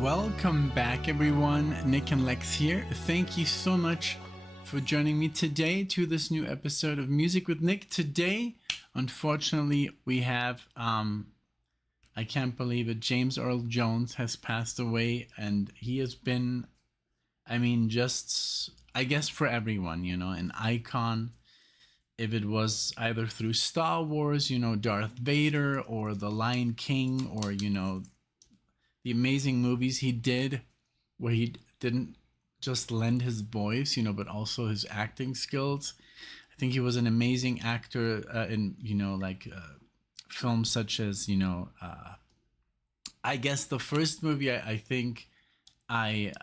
Welcome back, everyone. NicknLex here. Thank you so much for joining me today to this new episode of Music with Nick. Today, unfortunately, we have, I can't believe it, James Earl Jones has passed away, and he has been, just, I guess for everyone, an icon. If it was either through Star Wars, Darth Vader, or The Lion King, or, the amazing movies he did where he didn't just lend his voice, but also his acting skills. I think he was an amazing actor in, films such as, I guess the first movie I think I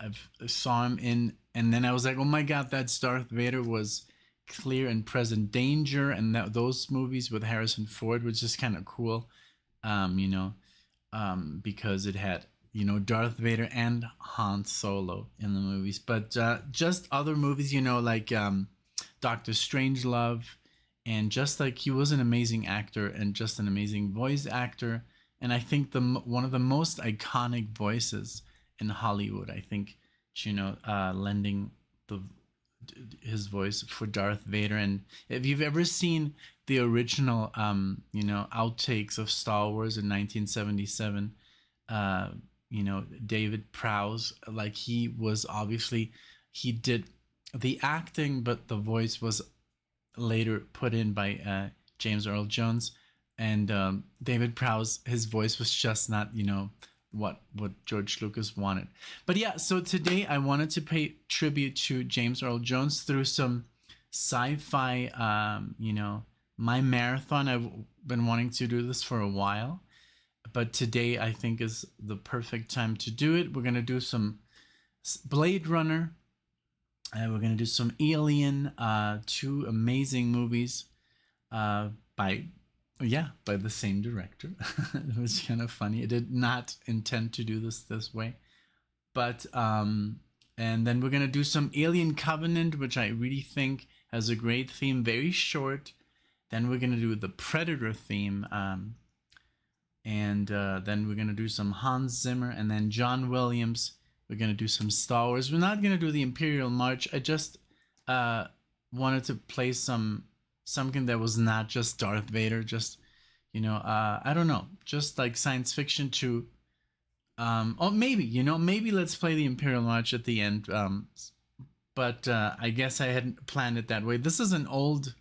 saw him in, and then I was like, oh my God, that's Darth Vader, was Clear and Present Danger, and those movies with Harrison Ford was just kind of cool, because it had, Darth Vader and Han Solo in the movies. But just other movies, like Doctor Strangelove, and just like he was an amazing actor and just an amazing voice actor. And I think one of the most iconic voices in Hollywood, I think, lending his voice for Darth Vader. And if you've ever seen the original, outtakes of Star Wars in 1977, David Prowse, like he did the acting, but the voice was later put in by James Earl Jones. And David Prowse, his voice was just not, what George Lucas wanted. But yeah, so today I wanted to pay tribute to James Earl Jones through some sci-fi, my marathon. I've been wanting to do this for a while, but today I think is the perfect time to do it. We're going to do some Blade Runner. We're going to do some Alien, two amazing movies by the same director. It was kind of funny. I did not intend to do this way. But, and then we're going to do some Alien Covenant, which I really think has a great theme, very short. Then we're going to do the Predator theme. And then we're going to do some Hans Zimmer, and then John Williams. We're going to do some Star Wars. We're not going to do the Imperial March. I just wanted to play something that was not just Darth Vader, just, I don't know, just like science fiction to, or maybe let's play the Imperial March at the end. But I guess I hadn't planned it that way. This is an old,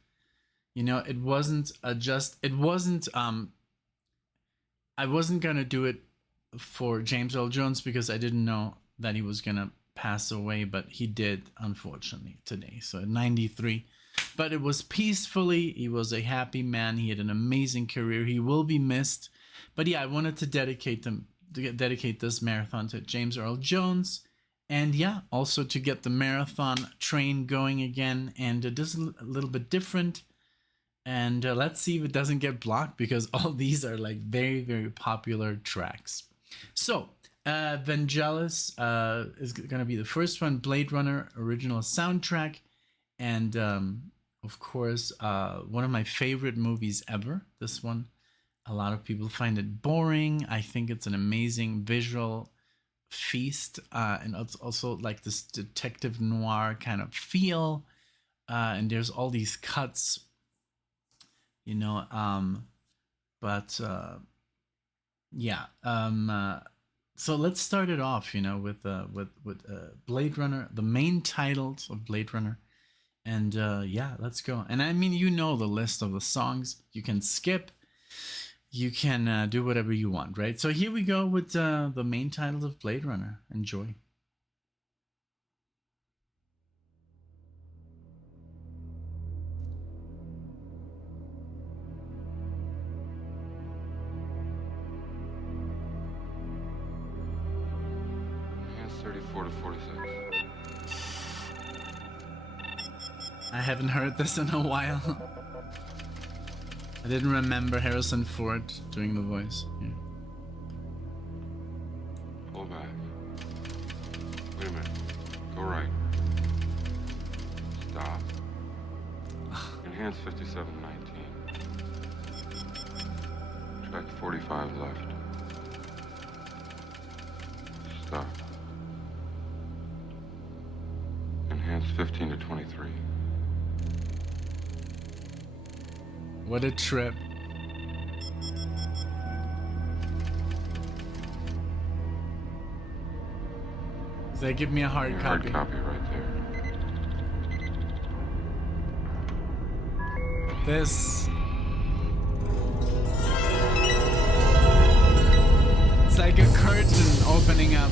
it wasn't I wasn't going to do it for James Earl Jones because I didn't know that he was going to pass away, but he did, unfortunately, today. So at 93. But it was peacefully. He was a happy man. He had an amazing career. He will be missed. But yeah, I wanted to dedicate this marathon to James Earl Jones. And yeah, also to get the marathon train going again. And it is a little bit different. And let's see if it doesn't get blocked, because all these are like very, very popular tracks. So Vangelis is going to be the first one. Blade Runner original soundtrack. And of course, one of my favorite movies ever. This one, a lot of people find it boring. I think it's an amazing visual feast. And it's also like this detective noir kind of feel. And there's all these cuts. So let's start it off, with Blade Runner, the main titles of Blade Runner, and let's go. And I mean, the list of the songs. You can skip, you can do whatever you want, right? So here we go with the main titles of Blade Runner. Enjoy. I haven't heard this in a while. I didn't remember Harrison Ford doing the voice. Yeah. Pull back. Wait a minute. Go right. Stop. Enhance 5719. Track 45 left. stuff. Enhanced 15 to 23. What a trip. Does that give me a hard copy? Hard copy right there. This... It's like a curtain opening up.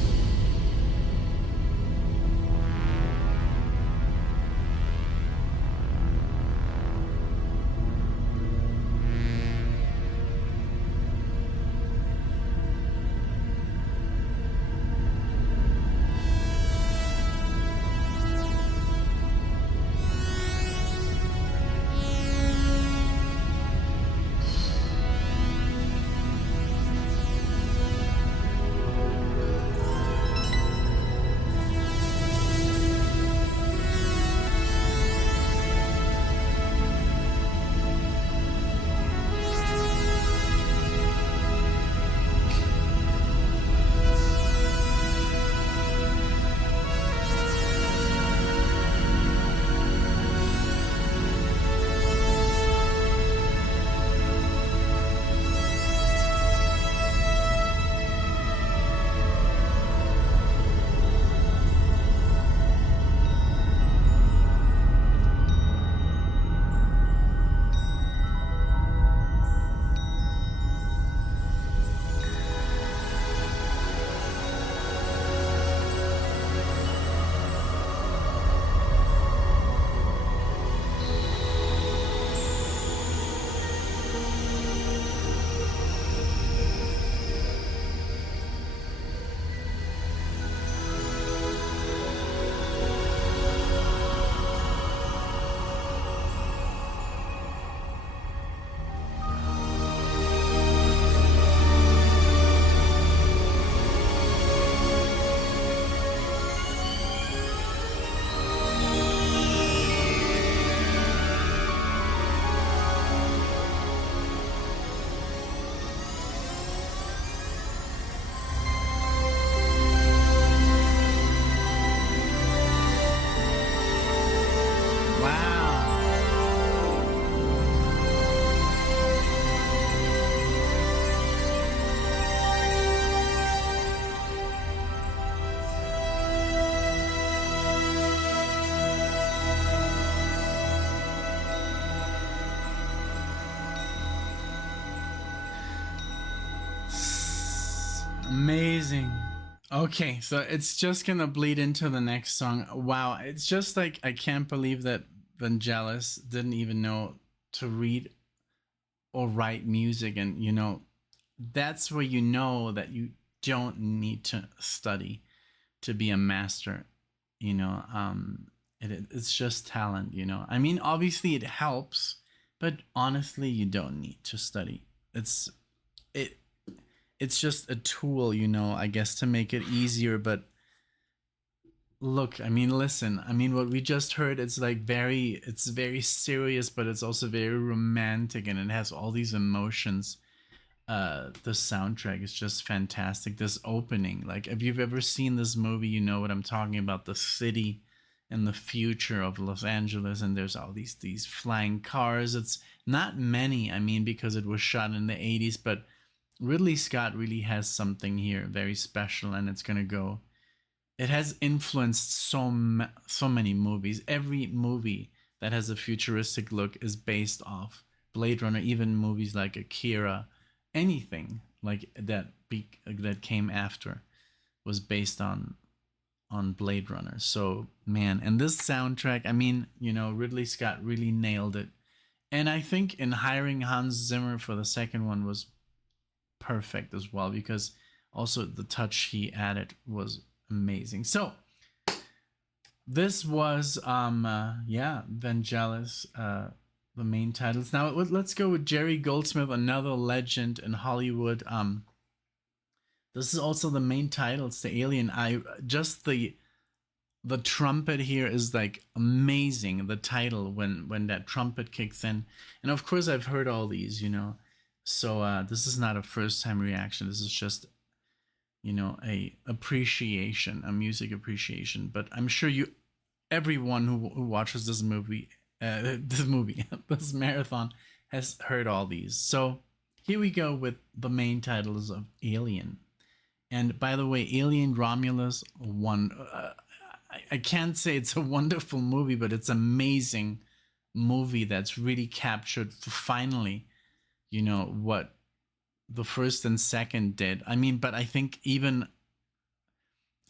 Amazing. Okay, so it's just gonna bleed into the next song. Wow, it's just like I can't believe that Vangelis didn't even know to read or write music, and that's where you know that you don't need to study to be a master. It's just talent. I mean, obviously it helps, but honestly, you don't need to study. It it's just a tool, I guess, to make it easier. But look, I mean, listen, I mean, what we just heard, it's very serious, but it's also very romantic, and it has all these emotions. The soundtrack is just fantastic. This opening, like, if you've ever seen this movie, you know what I'm talking about. The city and the future of Los Angeles, and there's all these flying cars. It's not many, I mean, because it was shot in the 80s, but Ridley Scott really has something here very special, and it has influenced so many movies. Every movie that has a futuristic look is based off Blade Runner, even movies like Akira. Anything like that came after was based on Blade Runner. So, man, and this soundtrack, I mean, Ridley Scott really nailed it. And I think in hiring Hans Zimmer for the second one was perfect as well, because also the touch he added was amazing. So this was Vangelis, the main titles. Now let's go with Jerry Goldsmith, another legend in Hollywood. This is also the main title. It's the Alien. The trumpet here is like amazing. The title when that trumpet kicks in, and of course I've heard all these, So this is not a first time reaction. This is just you know, a appreciation, a music appreciation. But I'm sure everyone who watches this movie, this marathon, has heard all these. So here we go with the main titles of Alien. And by the way, Alien Romulus, I can't say it's a wonderful movie, but it's amazing movie that's really captured finally, you know, what the first and second did. I mean, but I think even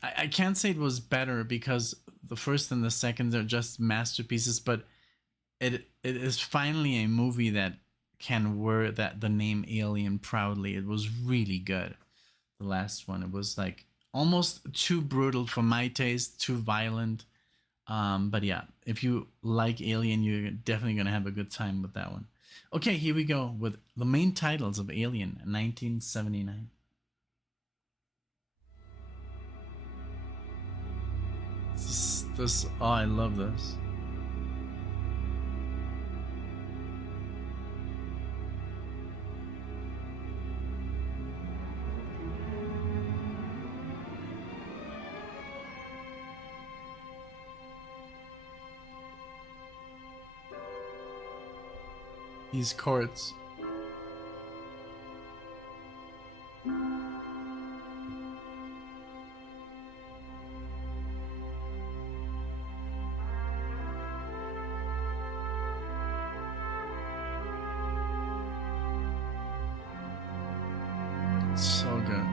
I can't say it was better because the first and the second are just masterpieces, but it is finally a movie that can wear that the name Alien proudly. It was really good. The last one, it was like almost too brutal for my taste, too violent. But yeah, if you like Alien, you're definitely gonna have a good time with that one. Okay, here we go with the main titles of Alien, 1979. Oh, I love this. These chords. So good.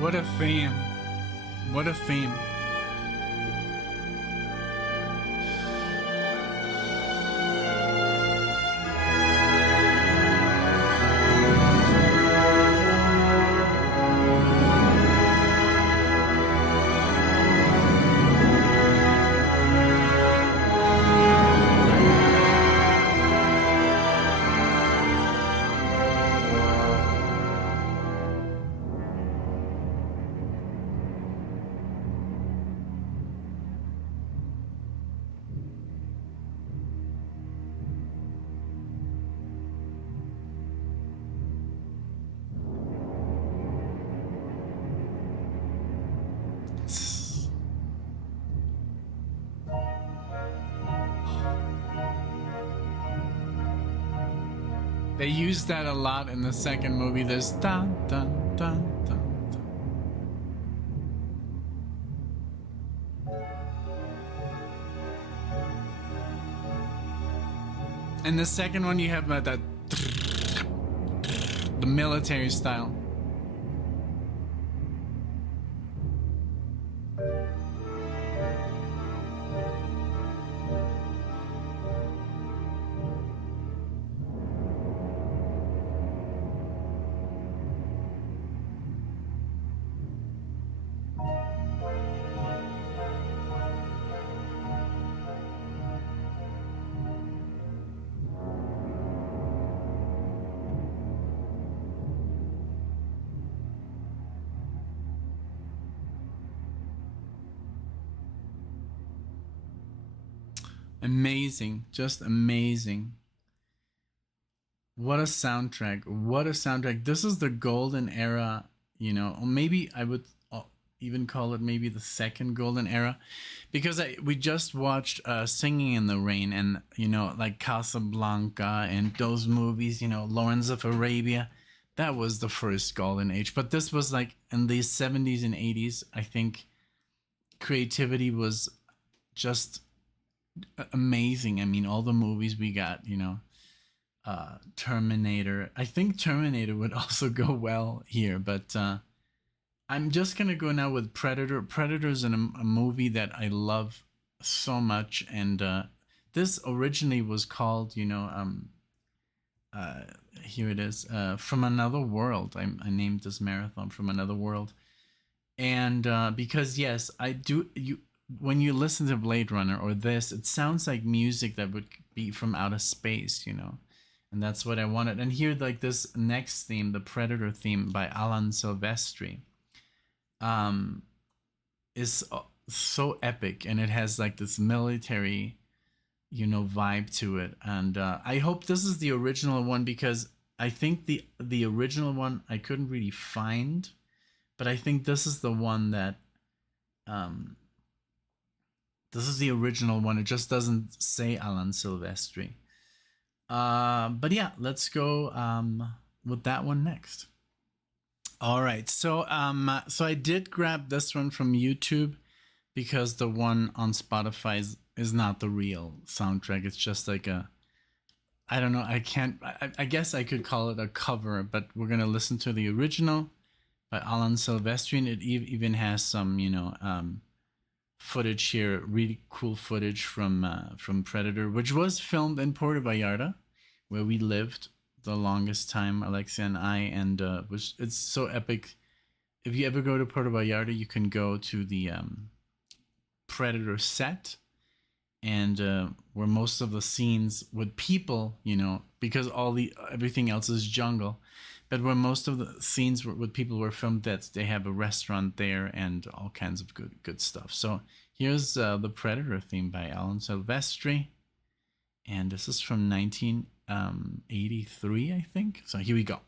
What a theme. What a theme. They used that a lot in the second movie. There's dun dun dun dun dun. In the second one, you have that the military style. Amazing, just amazing. What a soundtrack. What a soundtrack. This is the golden era, or maybe I would even call it maybe the second golden era, because we just watched Singing in the Rain, and, like Casablanca and those movies, Lawrence of Arabia. That was the first golden age. But this was like in the 70s and 80s, I think creativity was just amazing. I mean, all the movies we got, Terminator. I think Terminator would also go well here, but I'm just gonna go now with Predator. Predator is a movie that I love so much, and this originally was called, here it is, From Another World. I named this marathon From Another World, and because yes, I do. When you listen to Blade Runner or this, it sounds like music that would be from outer space, and that's what I wanted. And here, like this next theme, the Predator theme by Alan Silvestri, is so epic, and it has like this military, vibe to it. And I hope this is the original one, because I think the original one I couldn't really find, but I think this is the one that this is the original one. It just doesn't say Alan Silvestri. But yeah, let's go with that one next. All right, so I did grab this one from YouTube, because the one on Spotify is not the real soundtrack. It's just like I don't know. I guess I could call it a cover, but we're gonna listen to the original by Alan Silvestri, and it even has some footage here, really cool footage from Predator, which was filmed in Puerto Vallarta, where we lived the longest time, Alexia and I, and it's so epic. If you ever go to Puerto Vallarta, you can go to the Predator set, and where most of the scenes with people, because everything else is jungle, but where most of the scenes with people were filmed, that they have a restaurant there and all kinds of good stuff. So here's the Predator theme by Alan Silvestri, and this is from 1983, I think. So here we go.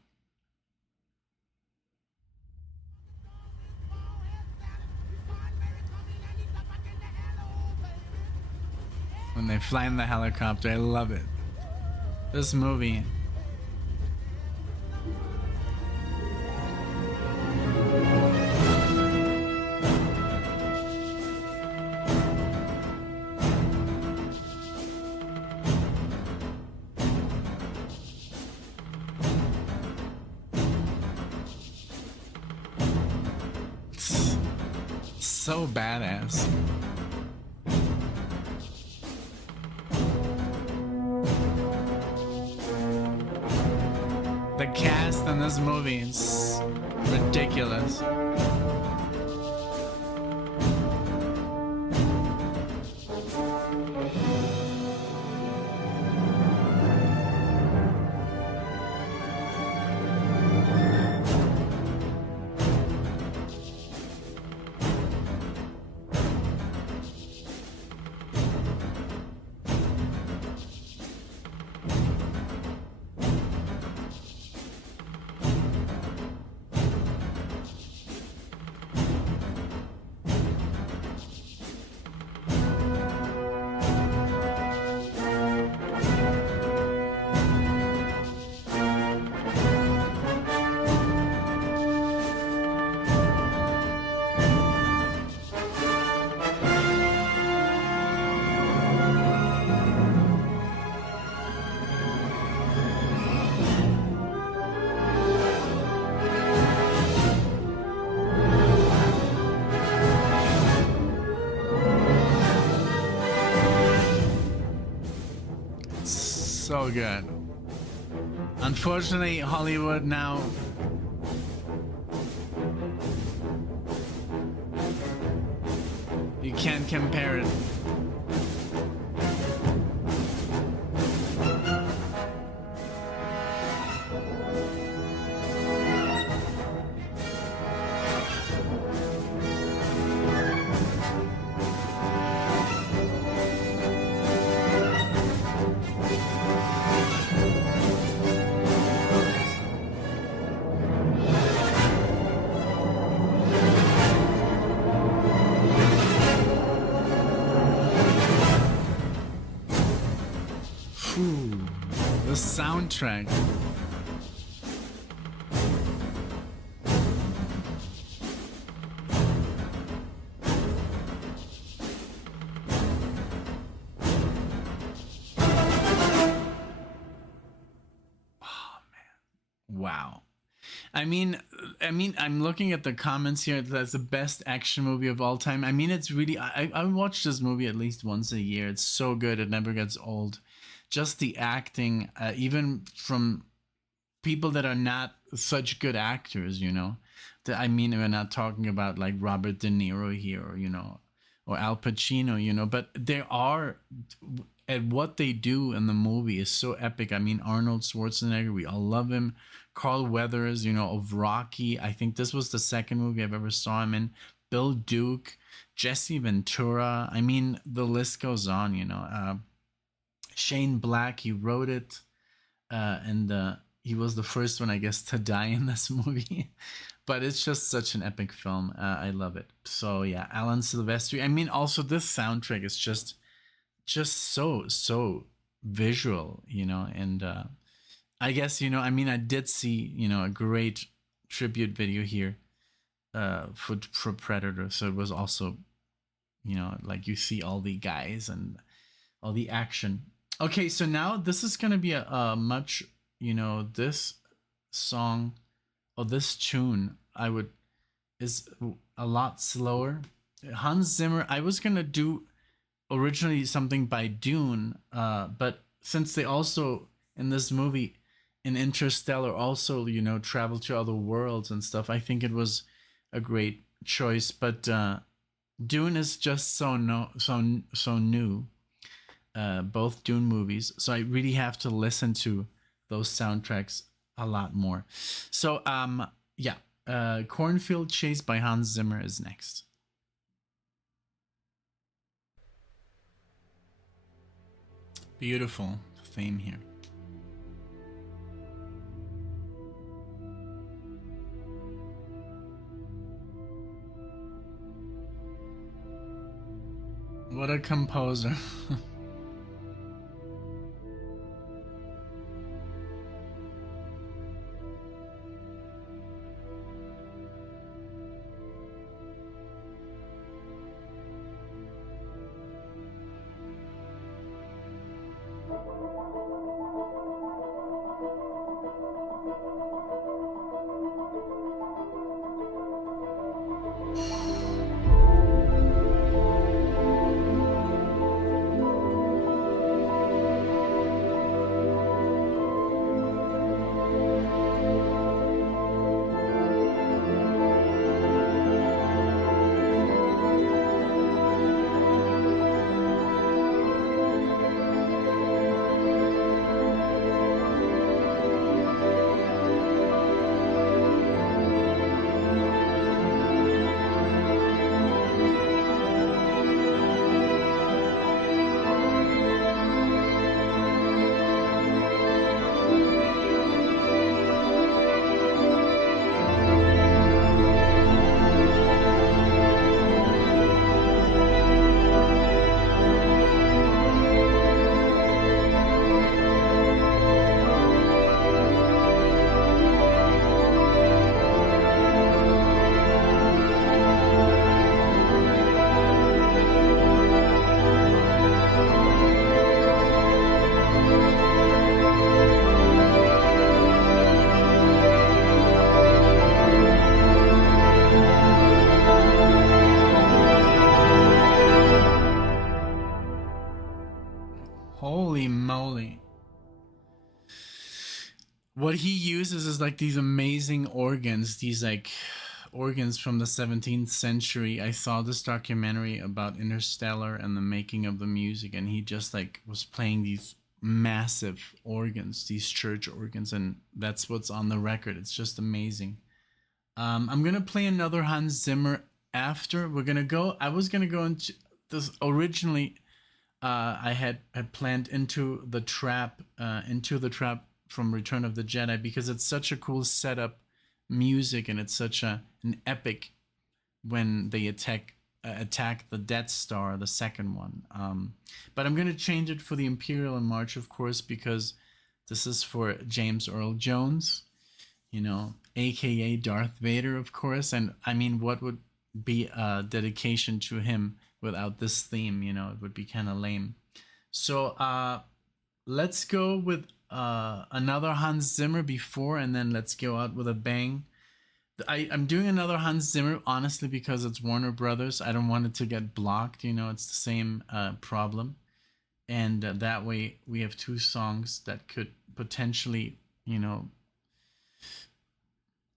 When they fly in the helicopter, I love it. This movie. So badass. The cast in this movie is ridiculous. So good. Unfortunately, Hollywood now, you can't compare it. soundtrack. Wow. I'm looking at the comments here. That's the best action movie of all time. I mean, it's really. I watch this movie at least once a year. It's so good. It never gets old. Just the acting, even from people that are not such good actors, you know. I mean, we're not talking about like Robert De Niro here, or, you know, or Al Pacino, you know, but there are, and what they do in the movie is so epic. I mean, Arnold Schwarzenegger, we all love him. Carl Weathers, you know, of Rocky. I think this was the second movie I've ever saw him in. Bill Duke, Jesse Ventura. I mean, the list goes on, you know. Shane Black, he wrote it, and he was the first one, I guess, to die in this movie. But it's just such an epic film. I love it. So yeah, Alan Silvestri. I mean, also this soundtrack is just so visual, you know. And I guess, you know, I mean, I did see, you know, a great tribute video here for Predator. So it was also, you know, like you see all the guys and all the action. Okay, so now this is gonna be a much, you know, this song or this tune is a lot slower. Hans Zimmer. I was gonna do originally something by Dune, but since they also in this movie in Interstellar also, you know, travel to other worlds and stuff, I think it was a great choice. But Dune is just so new. Both Dune movies, so I really have to listen to those soundtracks a lot more. So yeah, Cornfield Chase by Hans Zimmer is next. Beautiful theme here. What a composer. Holy moly. What he uses is like these amazing organs, these like organs from the 17th century. I saw this documentary about Interstellar and the making of the music, and he just like was playing these massive organs, these church organs, and that's what's on the record. It's just amazing. I'm gonna play another Hans Zimmer after. I was gonna go into this originally. I had planned into the trap from Return of the Jedi, because it's such a cool setup music, and it's such an epic when they attack the Death Star, the second one. But I'm gonna change it for the Imperial in March, of course, because This is for James Earl Jones, aka Darth Vader, of course. And I mean, what would be a dedication to him without this theme? It would be kind of lame. So let's go with another Hans Zimmer before, and then let's go out with a bang. I'm doing another Hans Zimmer honestly because it's Warner Brothers. I don't want it to get blocked. It's the same problem, and that way we have two songs that could potentially,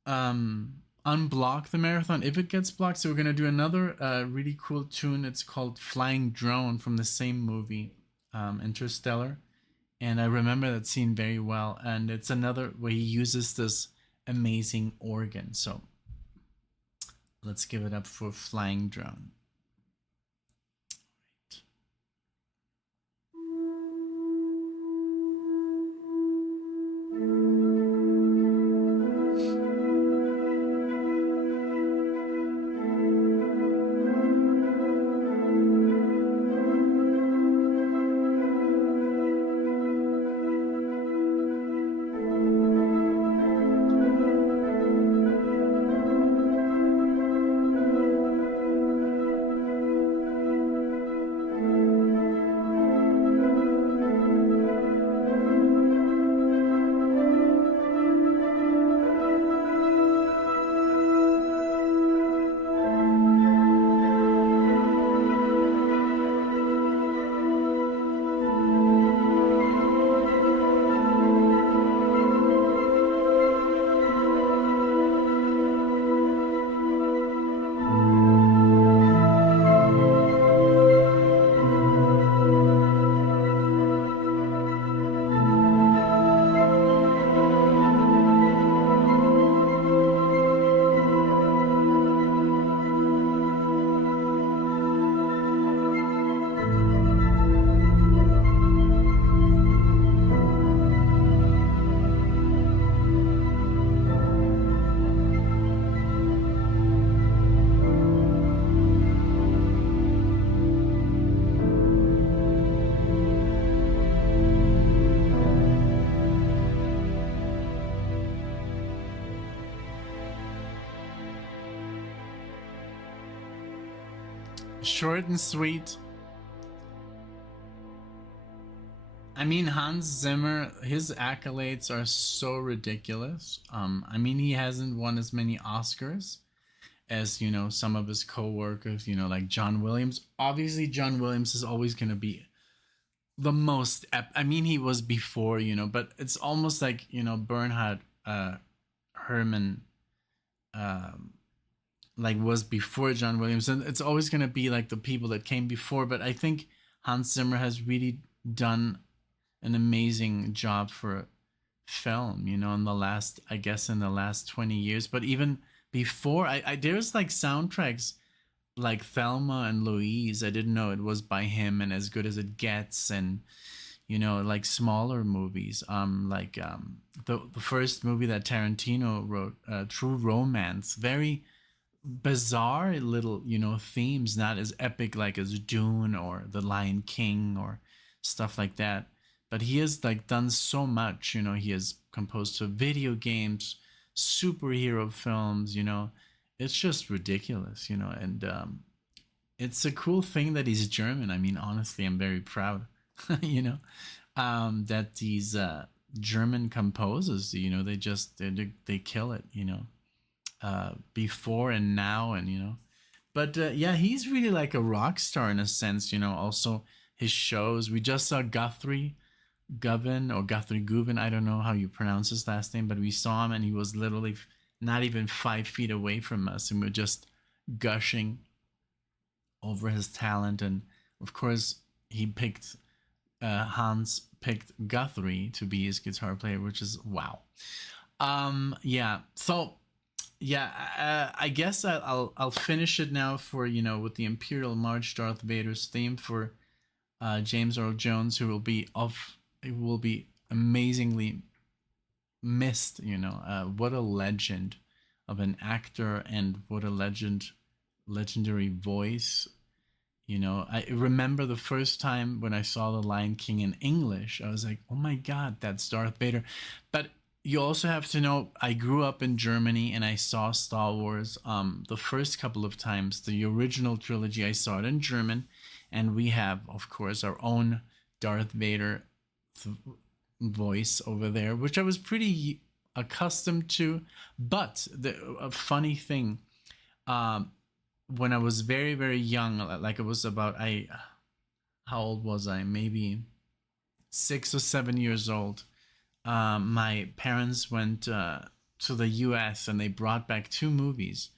unblock the marathon if it gets blocked. So we're gonna do another really cool tune. It's called "Flying Drone" from the same movie, Interstellar, and I remember that scene very well. And it's another where he uses this amazing organ. So let's give it up for "Flying Drone." Short and sweet. I mean, Hans Zimmer, his accolades are so ridiculous. I mean, he hasn't won as many Oscars as, some of his co-workers, like John Williams. Obviously, John Williams is always going to be the most I mean, he was before, but it's almost like, Bernhard Herrmann like was before John Williams, and it's always going to be like the people that came before. But I think Hans Zimmer has really done an amazing job for film, in the last, I guess, in the last 20 years. But even before, I there's like soundtracks like Thelma and Louise. I didn't know it was by him, and As Good as It Gets, and like smaller movies, the first movie that Tarantino wrote, True Romance, very bizarre little, themes, not as epic like as Dune or The Lion King or stuff like that. But he has like done so much, he has composed for video games, superhero films, it's just ridiculous, and it's a cool thing that he's German. I mean, honestly, I'm very proud, that these German composers, they kill it, before and now, and but yeah, he's really like a rock star in a sense. Also his shows, we just saw Guthrie Govan, or Guthrie Govan, I don't know how you pronounce his last name, but we saw him and he was literally not even 5 feet away from us, and we are just gushing over his talent. And of course he picked Hans picked Guthrie to be his guitar player, which is wow. Yeah, so yeah, I guess I'll finish it now for, with the Imperial March, Darth Vader's theme for James Earl Jones, who will be amazingly missed. What a legend of an actor, and what a legendary voice. You know, I remember the first time when I saw The Lion King in English, I was like, oh my God, that's Darth Vader. But you also have to know, I grew up in Germany and I saw Star Wars the first couple of times. The original trilogy, I saw it in German. And we have, of course, our own Darth Vader voice over there, which I was pretty accustomed to. But a funny thing, when I was very, very young, like it was about, how old was I? Maybe 6 or 7 years old. My parents went to the US and they brought back two movies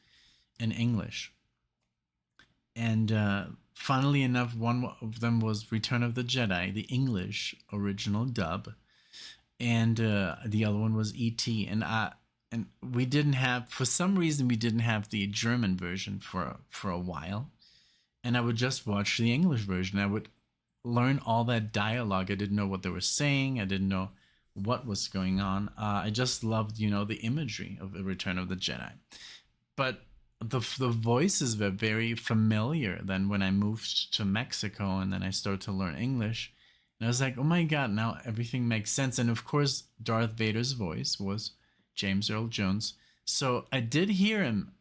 in English. And funnily enough, one of them was Return of the Jedi, the English original dub, and the other one was E.T. And we didn't have, for some reason, we didn't have the German version for a while, and I would just watch the English version. I would learn all that dialogue. I didn't know what they were saying. I didn't know what was going on. I just loved, the imagery of the Return of the Jedi, but the voices were very familiar. Then when I moved to Mexico and then I started to learn English, and I was like, oh my God, now everything makes sense. And of course, Darth Vader's voice was James Earl Jones. So I did hear him,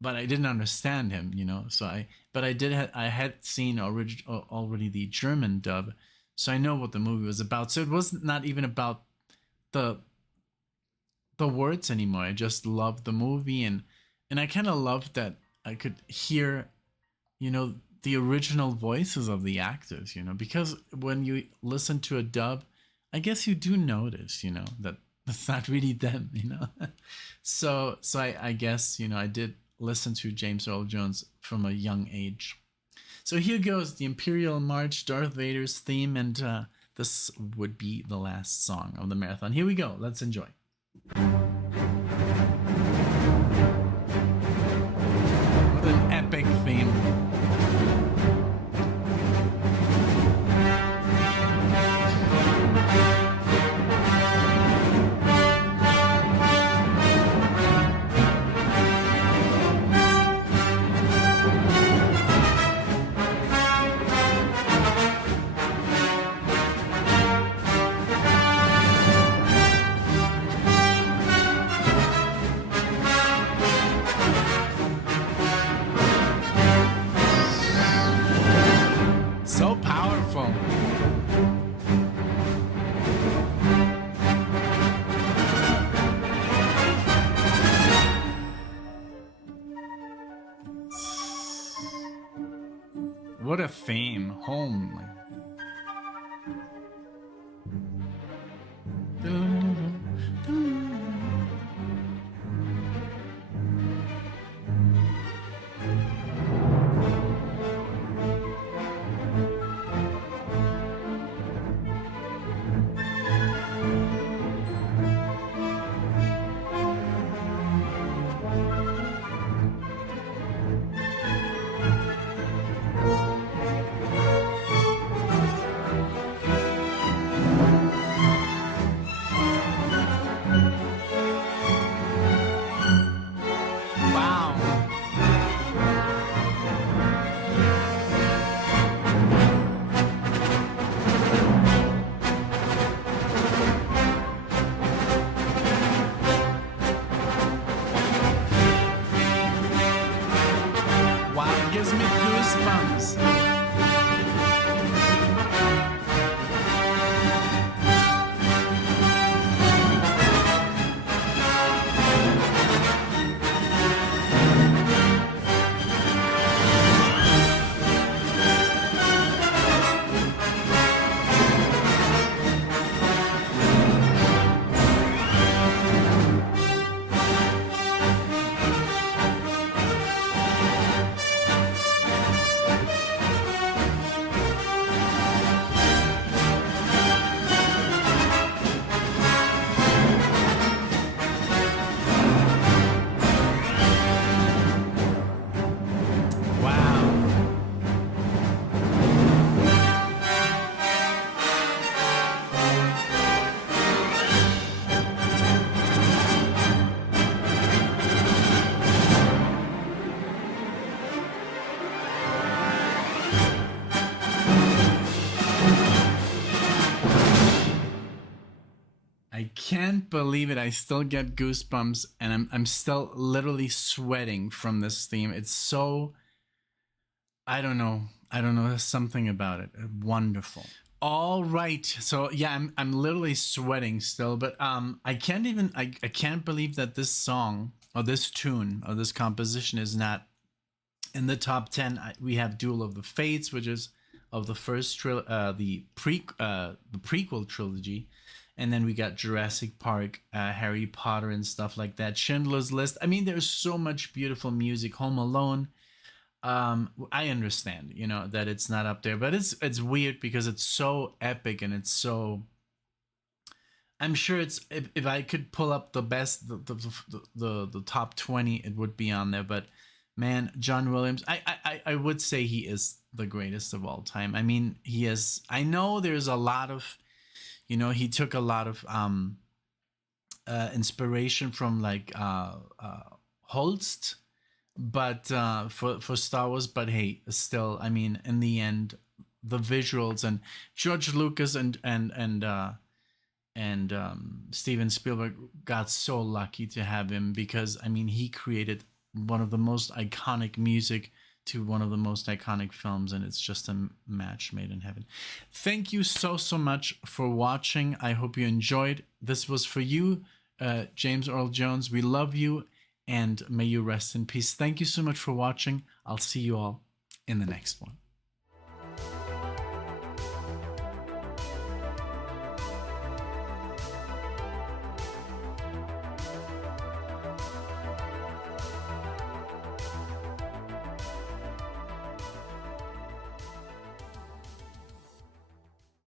but I didn't understand him, So I had seen already the German dub, so I know what the movie was about. So it was not even about the words anymore. I just loved the movie, and I kind of loved that I could hear, the original voices of the actors, because when you listen to a dub, I guess you do notice, that it's not really them, So I guess, I did listen to James Earl Jones from a young age. So here goes the Imperial March, Darth Vader's theme, and this would be the last song of the marathon. Here we go. Let's enjoy. What an epic theme. So powerful. What a theme. Home. can't believe it. I still get goosebumps, and I'm still literally sweating from this theme. It's so, I don't know. I don't know. There's something about it. Wonderful. All right. So yeah, I'm literally sweating still, but I can't even I can't believe that this song or this tune or this composition is not in the top 10. We have Duel of the Fates, which is of the first the prequel trilogy, and then we got Jurassic Park, Harry Potter, and stuff like that. Schindler's List. I mean, there's so much beautiful music. Home Alone. I understand, you know, that it's not up there, but it's weird because it's so epic and it's so. I'm sure it's if I could pull up the best the top 20, it would be on there. But man, John Williams, I would say he is the greatest of all time. I mean, he is. I know there's a lot of, you know, he took a lot of inspiration from like Holst, but for Star Wars. But hey, still, I mean, in the end, the visuals and George Lucas and Steven Spielberg got so lucky to have him, because I mean, he created one of the most iconic music to one of the most iconic films, and it's just a match made in heaven. Thank you so much for watching. I hope you enjoyed. This was for you, James Earl Jones. We love you, and may you rest in peace. Thank you so much for watching. I'll see you all in the next one.